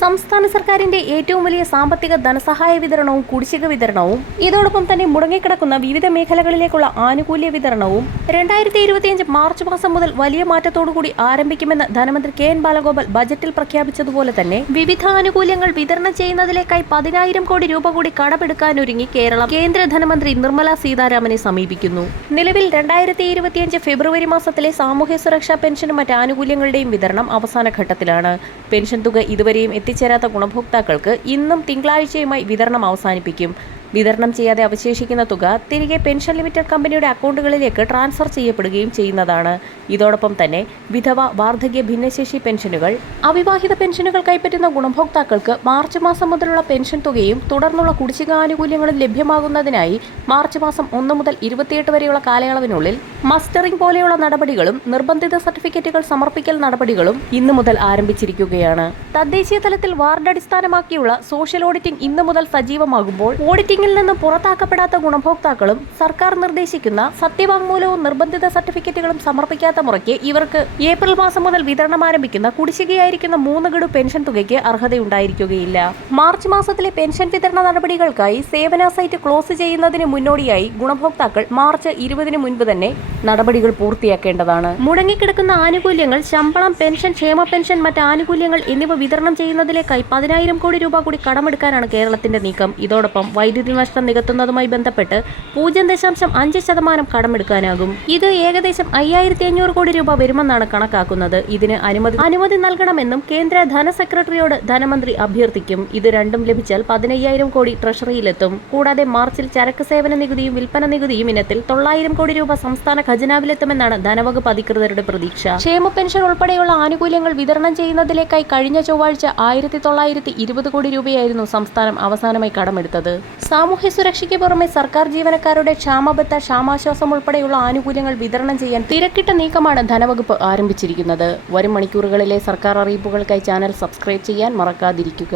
സംസ്ഥാന സർക്കാരിന്റെ ഏറ്റവും വലിയ സാമ്പത്തിക ധനസഹായ വിതരണവും കുടിശ്ശിക വിതരണവും ഇതോടൊപ്പം തന്നെ മുടങ്ങിക്കിടക്കുന്ന വിവിധ മേഖലകളിലേക്കുള്ള ആനുകൂല്യ വിതരണവും 2025 മാർച്ച് മാസം മുതൽ വലിയ മാറ്റത്തോടുകൂടി ആരംഭിക്കുമെന്ന് ധനമന്ത്രി കെ എൻ ബാലഗോപാൽ ബജറ്റിൽ പ്രഖ്യാപിച്ചതുപോലെ തന്നെ വിവിധ ആനുകൂല്യങ്ങൾ വിതരണം ചെയ്യുന്നതിലേക്കായി 10,000 കോടി രൂപ കൂടി കടമെടുക്കാനൊരുങ്ങി കേരളം കേന്ദ്ര ധനമന്ത്രി നിർമ്മല സീതാരാമനെ സമീപിക്കുന്നു. നിലവിൽ 2025 ഫെബ്രുവരി മാസത്തിലെ സാമൂഹ്യ സുരക്ഷാ പെൻഷനും മറ്റ് ആനുകൂല്യങ്ങളുടെയും വിതരണം അവസാന ഘട്ടത്തിലാണ്. പെൻഷൻ തുക ഇതുവരെയും എത്തിച്ചേരാത്ത ഗുണഭോക്താക്കൾക്ക് ഇന്നും തിങ്കളാഴ്ചയുമായി വിതരണം അവസാനിപ്പിക്കും. വിതരണം ചെയ്യാതെ അവശേഷിക്കുന്ന തുക തിരികെ പെൻഷൻ ലിമിറ്റഡ് കമ്പനിയുടെ അക്കൗണ്ടുകളിലേക്ക് ട്രാൻസ്ഫർ ചെയ്യപ്പെടുകയും ചെയ്യുന്നതാണ്. ഇതോടൊപ്പം തന്നെ വിധവ, വാർദ്ധക്യ, ഭിന്നശേഷി പെൻഷനുകൾ, അവിവാഹിത പെൻഷനുകൾ കൈപ്പറ്റുന്ന ഗുണഭോക്താക്കൾക്ക് മാർച്ച് മാസം മുതലുള്ള പെൻഷൻ തുകയും തുടർന്നുള്ള കുടിശ്ശിക ആനുകൂല്യങ്ങളും ലഭ്യമാകുന്നതിനായി മാർച്ച് മാസം 1 മുതൽ 28 വരെയുള്ള കാലയളവിനുള്ളിൽ മസ്റ്ററിംഗ് പോലെയുള്ള നടപടികളും നിർബന്ധിത സർട്ടിഫിക്കറ്റുകൾ സമർപ്പിക്കൽ നടപടികളും ഇന്നു മുതൽ ആരംഭിച്ചിരിക്കുകയാണ്. തദ്ദേശീയ തലത്തിൽ വാർഡ് അടിസ്ഥാനമാക്കിയുള്ള സോഷ്യൽ ഓഡിറ്റിംഗ് ഇന്നു മുതൽ സജീവമാകുമ്പോൾ ഓഡിറ്റിംഗ് നിന്ന് പുറത്താക്കപ്പെടാത്ത ഗുണഭോക്താക്കളും സർക്കാർ നിർദ്ദേശിക്കുന്ന സത്യവാങ്മൂലവും നിർബന്ധിത സർട്ടിഫിക്കറ്റുകളും സമർപ്പിക്കാത്ത മുറയ്ക്ക് ഇവർക്ക് ഏപ്രിൽ മാസം മുതൽ വിതരണം ആരംഭിക്കുന്ന കുടിശ്ശികയായിരിക്കുന്ന 3 ഗഡു പെൻഷൻ തുകയ്ക്ക് അർഹതയുണ്ടായിരിക്കുകയില്ല. മാർച്ച് മാസത്തിലെ പെൻഷൻ വിതരണ നടപടികൾക്കായി സേവന സൈറ്റ് ക്ലോസ് ചെയ്യുന്നതിന് മുന്നോടിയായി ഗുണഭോക്താക്കൾ മാർച്ച് 20 മുൻപ് തന്നെ നടപടികൾ പൂർത്തിയാക്കേണ്ടതാണ്. മുടങ്ങിക്കിടക്കുന്ന ആനുകൂല്യങ്ങൾ, ശമ്പളം, പെൻഷൻ, ക്ഷേമ പെൻഷൻ, മറ്റ് ആനുകൂല്യങ്ങൾ എന്നിവ വിതരണം ചെയ്യുന്നതിലേക്കായി 10,000 കോടി രൂപ കൂടി കടമെടുക്കാനാണ് കേരളത്തിന്റെ നീക്കം. ഇതോടൊപ്പം വൈദ്യുതി നഷ്ടം നികത്തുന്നതുമായി ബന്ധപ്പെട്ട് 0.5% കടമെടുക്കാനാകും. ഇത് ഏകദേശം 5,500 കോടി രൂപ വരുമെന്നാണ് കണക്കാക്കുന്നത്. ഇതിന് അനുമതി നൽകണമെന്നും കേന്ദ്ര ധനസെക്രട്ടറിയോട് ധനമന്ത്രി അഭ്യർത്ഥിക്കും. ഇത് രണ്ടും ലഭിച്ചാൽ 15,000 കോടി ട്രഷറിയിലെത്തും. കൂടാതെ മാർച്ചിൽ ചരക്ക് സേവന നികുതിയും വിൽപ്പന നികുതിയും ഇനത്തിൽ 900 കോടി രൂപ സംസ്ഥാന ഖജനാവിലെത്തുമെന്നാണ് ധനവകുപ്പ് അധികൃതരുടെ പ്രതീക്ഷ. ക്ഷേമ പെൻഷൻ ഉൾപ്പെടെയുള്ള ആനുകൂല്യങ്ങൾ വിതരണം ചെയ്യുന്നതിലേക്കായി കഴിഞ്ഞ ചൊവ്വാഴ്ച 1,920 കോടി രൂപയായിരുന്നു സംസ്ഥാനം അവസാനമായി കടമെടുത്തത്. സാമൂഹ്യ സുരക്ഷയ്ക്ക് പുറമെ സർക്കാർ ജീവനക്കാരുടെ ക്ഷാമബത്ത, ക്ഷാമാശ്വാസം ഉൾപ്പെടെയുള്ള ആനുകൂല്യങ്ങൾ വിതരണം ചെയ്യാൻ തിരക്കിട്ട നീക്കമാണ് ധനവകുപ്പ് ആരംഭിച്ചിരിക്കുന്നത്. വരും മണിക്കൂറുകളിലെ സർക്കാർ അറിയിപ്പുകൾക്കായി ചാനൽ സബ്സ്ക്രൈബ് ചെയ്യാൻ മറക്കാതിരിക്കുക.